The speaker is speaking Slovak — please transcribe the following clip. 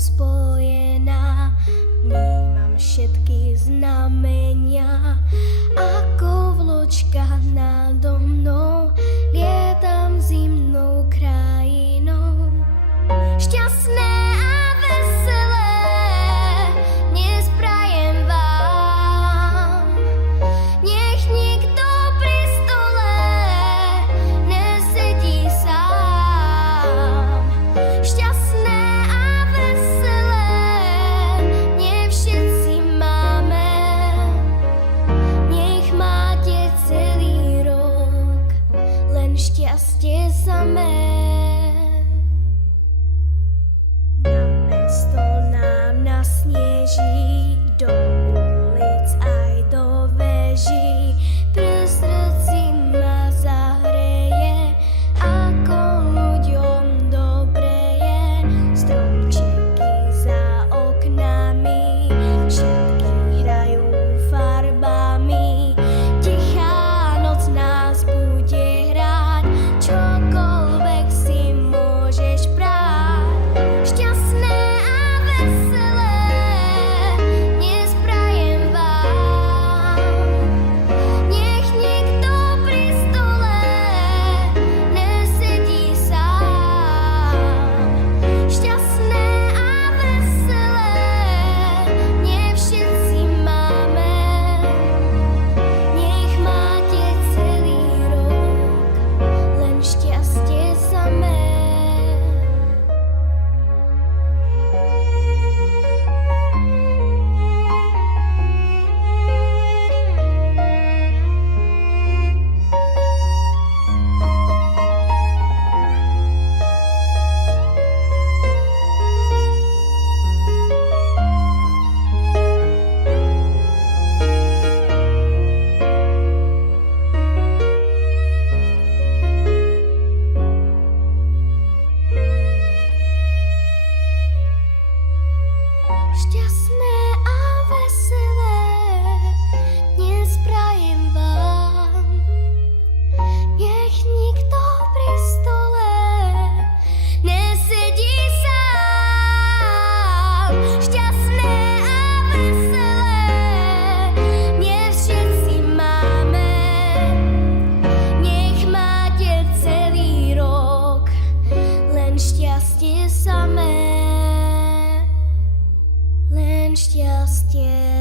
spojená. Vnímam všetky znamenia, ako vločka nado mnou lietam zimnou krajinou. Šťastné a veselé dnes prajem vám. Nech nikto pri stole nesedí sám. Šťastné a veselé nie všetci máme. Nech máte celý rok len šťastie samé. Mesto nám nasneží, do ulic aj do veží, pri srdci ma zahreje, ako ľuďom dobre je. Stromčeky za oknami, všetky hrajú farbami, tichá noc nás bude hrať, čokoľvek si môžeš prať. Šťastné a veselé dnes prajem vám. Nech nikto pri stole nesedí sám. Šťastné a veselé nie všetci máme. Nech máte celý rok len šťastie samé. Šťastné a veselé dnes prajem vám. Nech nikto pri stole nesedí sám. Šťastné a veselé nie všetci máme. Nech máte celý rok len šťastie samé. Len šťastie